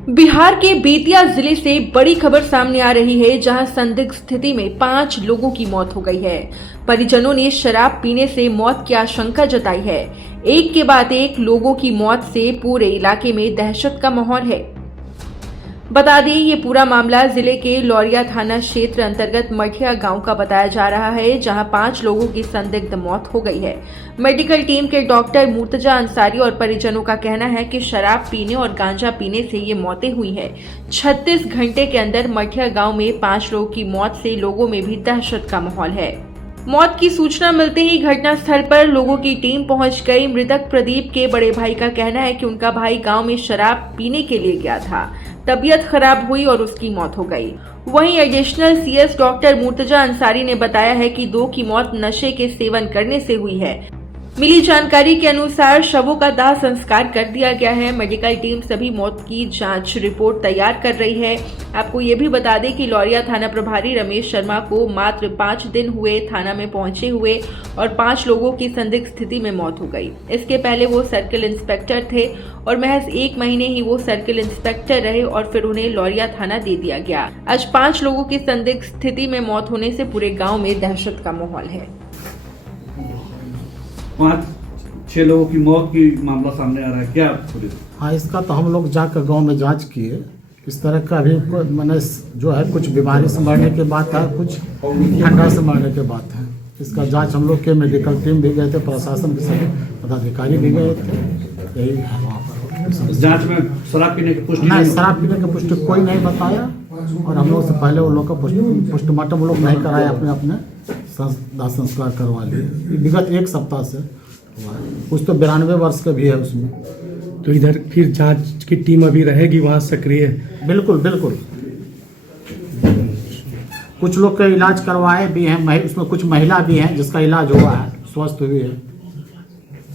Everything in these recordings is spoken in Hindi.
बिहार के बेतिया जिले से बड़ी खबर सामने आ रही है, जहां संदिग्ध स्थिति में 5 लोगों की मौत हो गई है। परिजनों ने शराब पीने से मौत की आशंका जताई है। एक के बाद एक लोगों की मौत से पूरे इलाके में दहशत का माहौल है। बता दें, ये पूरा मामला जिले के लौरिया थाना क्षेत्र अंतर्गत मठिया गांव का बताया जा रहा है, जहां 5 लोगों की संदिग्ध मौत हो गई है। मेडिकल टीम के डॉक्टर मुर्तजा अंसारी और परिजनों का कहना है कि शराब पीने और गांजा पीने से ये मौतें हुई हैं। 36 घंटे के अंदर मठिया गांव में 5 लोगों की मौत से लोगों में भी दहशत का माहौल है। मौत की सूचना मिलते ही घटनास्थल पर लोगों की टीम पहुंच गई। मृतक प्रदीप के बड़े भाई का कहना है कि उनका भाई गांव में शराब पीने के लिए गया था, तबीयत खराब हुई और उसकी मौत हो गई। वहीं additional CS doctor Murtaza Ansari ने बताया है कि 2 की मौत नशे के सेवन करने से हुई है। मिली जानकारी के अनुसार शवों का दाह संस्कार कर दिया गया है। मेडिकल टीम सभी मौत की जांच रिपोर्ट तैयार कर रही है। आपको ये भी बता दें कि लौरिया थाना प्रभारी रमेश शर्मा को मात्र 5 दिन हुए थाना में पहुंचे हुए और 5 लोगों की संदिग्ध स्थिति में मौत हो गई। इसके पहले वो सर्किल इंस्पेक्टर थे और महज 1 महीने ही वो सर्किल इंस्पेक्टर रहे और फिर उन्हें लौरिया थाना दे दिया गया। आज 5 लोगों की संदिग्ध स्थिति में मौत होने से पूरे गाँव में दहशत का माहौल है। 5-6 लोगों की मौत की मामला सामने आ रहा है, क्या पुलिस? हाँ, इसका तो हम लोग जाकर गांव में जांच किए। इस तरह का भी मैंने जो है कुछ बीमारी से मरने के बाद था, कुछ ठंडा से मरने के बाद है। इसका जांच हम लोग के मेडिकल टीम भी गए थे, प्रशासन के सभी पदाधिकारी भी गए थे। यही है वहाँ पर जांच में शराब पीने की पुष्टि नहीं, शराब पीने की पुष्टि कोई नहीं बताया और हम लोग से पहले वो लोग का पोस्टमार्टम लोग नहीं कराया, अपने दाह संस्कार करवा लिए। विगत 1 सप्ताह से कुछ तो 92 वर्ष का भी है उसमें। तो इधर फिर जांच की टीम अभी रहेगी वहाँ सक्रिय? बिल्कुल बिल्कुल। कुछ लोग का इलाज करवाए भी हैं, उसमें कुछ महिला भी हैं जिसका इलाज हुआ है, स्वस्थ हुई है।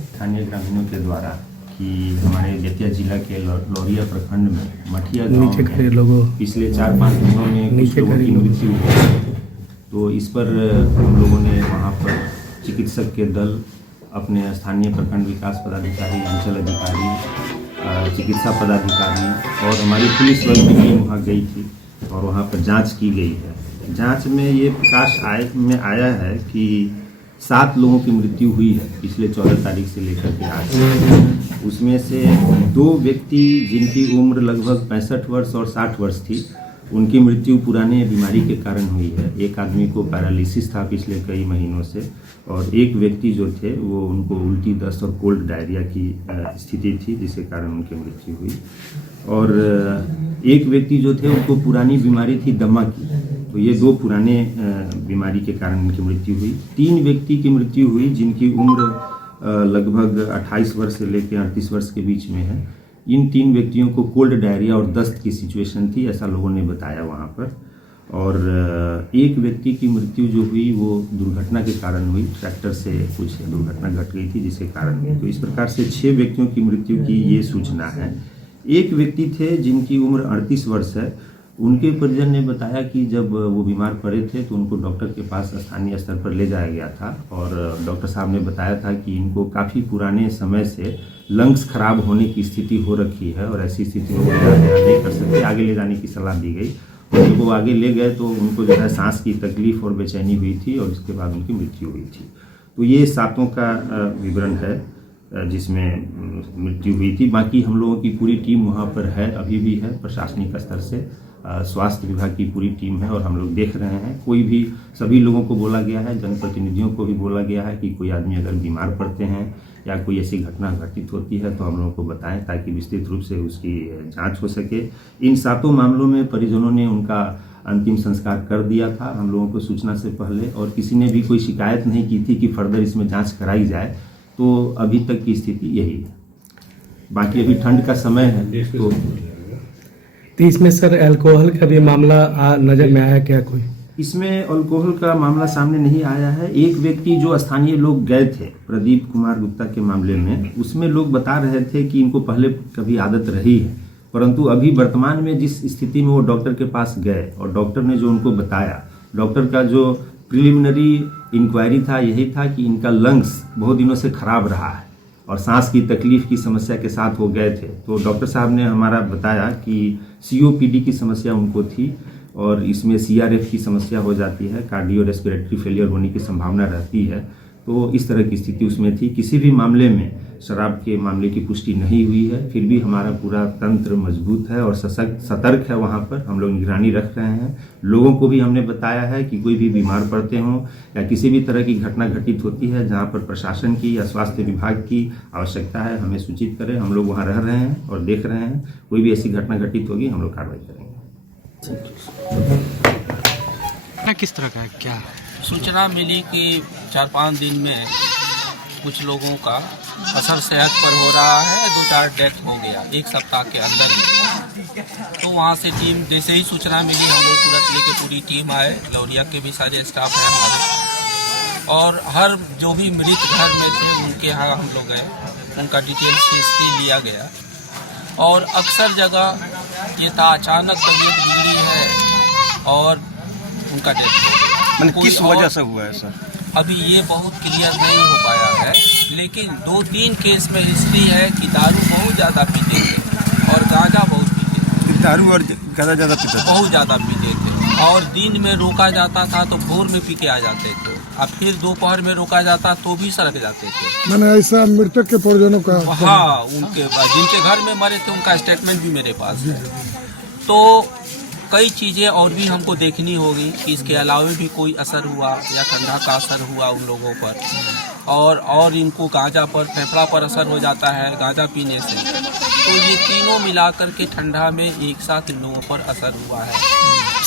स्थानीय ग्रामीणों के द्वारा कि हमारे बेतिया जिला के लौरिया प्रखंड में मठिया गांव में पिछले 4-5 दिनों में कुछ लोगों की मृत्यु हुई। तो इस पर हम लोगों ने वहाँ पर चिकित्सक के दल, अपने स्थानीय प्रखंड विकास पदाधिकारी, अंचल अधिकारी, चिकित्सा पदाधिकारी और हमारी पुलिस बल की टीम वहाँ गई थी और वहाँ पर जांच की गई है। जांच में ये प्रकाश में आया है कि 7 लोगों की मृत्यु हुई है पिछले 14 तारीख से लेकर के आज। उसमें से 2 व्यक्ति जिनकी उम्र लगभग 65 वर्ष और 60 वर्ष थी, उनकी मृत्यु पुराने बीमारी के कारण हुई है। एक आदमी को पैरालिसिस था पिछले कई महीनों से और एक व्यक्ति जो थे वो उनको उल्टी दस्त और कोल्ड डायरिया की स्थिति थी, जिसके कारण उनकी मृत्यु हुई। और एक व्यक्ति जो थे उनको पुरानी बीमारी थी दमा की, तो ये 2 पुराने बीमारी के कारण उनकी मृत्यु हुई। 3 व्यक्ति की मृत्यु हुई जिनकी उम्र लगभग 28 वर्ष से लेकर 38 वर्ष के बीच में है। इन 3 व्यक्तियों को कोल्ड डायरिया और दस्त की सिचुएशन थी, ऐसा लोगों ने बताया वहाँ पर। और एक व्यक्ति की मृत्यु जो हुई वो दुर्घटना के कारण हुई, ट्रैक्टर से कुछ दुर्घटना घट गई थी जिसके कारण हुई। तो इस प्रकार से 6 व्यक्तियों की मृत्यु की ये सूचना है। एक व्यक्ति थे जिनकी उम्र 38 वर्ष है, उनके परिजन ने बताया कि जब वो बीमार पड़े थे तो उनको डॉक्टर के पास स्थानीय स्तर पर ले जाया गया था और डॉक्टर साहब ने बताया था कि इनको काफ़ी पुराने समय से लंग्स खराब होने की स्थिति हो रखी है और ऐसी स्थिति में वो नहीं कर सकते, आगे ले जाने की सलाह दी गई। और जब वो आगे ले गए तो उनको जो है सांस की तकलीफ और बेचैनी हुई थी और उसके बाद उनकी मृत्यु हुई थी। तो ये 7 का विवरण है जिसमें मृत्यु हुई थी। बाकी हम लोगों की पूरी टीम वहाँ पर है, अभी भी है, प्रशासनिक स्तर से स्वास्थ्य विभाग की पूरी टीम है और हम लोग देख रहे हैं। कोई भी सभी लोगों को बोला गया है, जनप्रतिनिधियों को भी बोला गया है कि कोई आदमी अगर बीमार पड़ते हैं या कोई ऐसी घटना घटित होती है तो हम लोगों को बताएं ताकि विस्तृत रूप से उसकी जांच हो सके। इन 7 मामलों में परिजनों ने उनका अंतिम संस्कार कर दिया था हम लोगों को सूचना से पहले और किसी ने भी कोई शिकायत नहीं की थी कि फर्दर इसमें जाँच कराई जाए। तो अभी तक की स्थिति यही है। बाकी अभी ठंड का समय है तो इसमें सर अल्कोहल का भी मामला नजर में आया क्या? कोई इसमें अल्कोहल का मामला सामने नहीं आया है। एक व्यक्ति जो स्थानीय लोग गए थे प्रदीप कुमार गुप्ता के मामले में, उसमें लोग बता रहे थे कि इनको पहले कभी आदत रही है, परंतु अभी वर्तमान में जिस स्थिति में वो डॉक्टर के पास गए और डॉक्टर ने जो उनको बताया, डॉक्टर का जो प्रिलिमिनरी इंक्वायरी था यही था कि इनका लंग्स बहुत दिनों से खराब रहा है और सांस की तकलीफ की समस्या के साथ वो गए थे। तो डॉक्टर साहब ने हमारा बताया कि COPD की समस्या उनको थी और इसमें CRF की समस्या हो जाती है, कार्डियो रेस्पिरेटरी फेलियर होने की संभावना रहती है। तो इस तरह की स्थिति उसमें थी। किसी भी मामले में शराब के मामले की पुष्टि नहीं हुई है, फिर भी हमारा पूरा तंत्र मजबूत है और सशक्त सतर्क है। वहाँ पर हम लोग निगरानी रख रहे हैं। लोगों को भी हमने बताया है कि कोई भी बीमार पड़ते हों या किसी भी तरह की घटना घटित होती है जहाँ पर प्रशासन की या स्वास्थ्य विभाग की आवश्यकता है, हमें सूचित करें। हम लोग वहाँ रह रहे हैं और देख रहे हैं। कोई भी ऐसी घटना घटित होगी हम लोग कार्रवाई करेंगे। किस तरह का है, क्या सूचना मिली कि 4-5 दिन में कुछ लोगों का असर सेहत पर हो रहा है, 2-4 डेथ हो गया 1 सप्ताह के अंदर में। तो वहाँ से टीम जैसे ही सूचना मिली हम लोग तुरंत लेके पूरी टीम आए। लौरिया के भी सारे स्टाफ हैं हमारे, और हर जो भी मृत घर में थे उनके यहाँ हम लोग गए, उनका डिटेल्स हिस्ट्री लिया गया। और अक्सर जगह ये था अचानक तबीयत बिगड़ी है और उनका डेथ हो गया। किस वजह से हुआ है सर? अभी ये बहुत क्लियर नहीं हो पाया है, लेकिन 2-3 केस में हिस्ट्री है कि दारू बहुत ज़्यादा पीते थे और गांजा बहुत पीते थे। दारू और गांजा ज़्यादा पीते थे? बहुत ज़्यादा पीते थे, और दिन में रोका जाता था तो भोर में पी के आ जाते थे, और फिर दोपहर में रोका जाता तो भी सड़क जाते थे। मैंने ऐसा मृतक के परिजनों का? हाँ, उनके जिनके घर में मरे थे उनका स्टेटमेंट भी मेरे पास है। तो कई चीज़ें और भी हमको देखनी होगी कि इसके अलावा भी कोई असर हुआ या ठंडा का असर हुआ उन लोगों पर, और इनको गांजा पर फेफड़ा पर असर हो जाता है गांजा पीने से। तो ये तीनों मिलाकर के ठंडा में एक साथ इन लोगों पर असर हुआ है।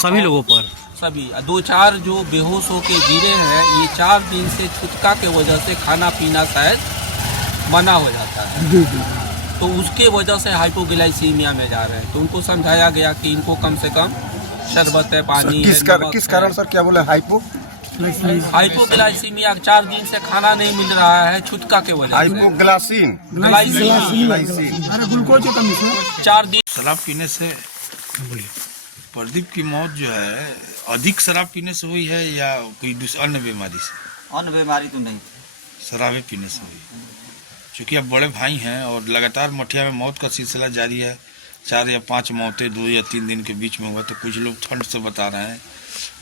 सभी लोगों पर? सभी 2-4 जो बेहोश होके गिरे हैं, ये 4 दिन से छुटका के वजह से खाना पीना शायद मना हो जाता है, तो उसके वजह से हाइपोग्लाइसीमिया में जा रहे हैं। तो उनको समझाया गया कि इनको कम से कम शरबत है, पानी है, किस कारण सर, क्या बोले? हाइपोग्लाइसीमिया 4 दिन से खाना नहीं मिल रहा है छुटका के वजह से। ग्लूकोज की कमी से 4 दिन शराब पीने से प्रदीप की मौत जो है अधिक शराब पीने से हुई है या कोई अन्य बीमारी से? अन्य बीमारी तो नहीं, शराबे पीने से हुई। चूँकि अब बड़े भाई हैं और लगातार मठिया में मौत का सिलसिला जारी है, 4 या 5 मौतें 2 या 3 दिन के बीच में हुआ। तो कुछ लोग ठंड से बता रहे हैं,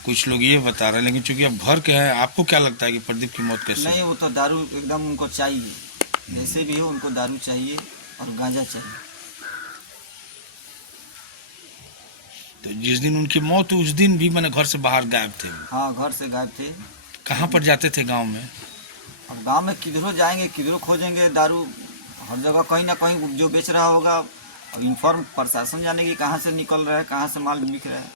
कुछ लोग ये बता रहे हैं, लेकिन चूँकि अब घर के हैं, आपको क्या लगता है कि प्रदीप की मौत कैसे? नहीं, वो तो दारू एकदम उनको चाहिए, जैसे भी हो उनको दारू चाहिए और गांजा चाहिए। तो जिस दिन उनकी मौत हुई उस दिन भी मैंने घर से बाहर गायब थे? हाँ, घर से गायब थे। कहाँ पर जाते थे गाँव में? अब गांव में किधरों जाएंगे, किधरों खोजेंगे दारू, हर जगह कहीं ना कहीं जो बेच रहा होगा। अब इन्फॉर्म प्रशासन जाने की कहाँ से निकल रहा है, कहाँ से माल बिक रहा है।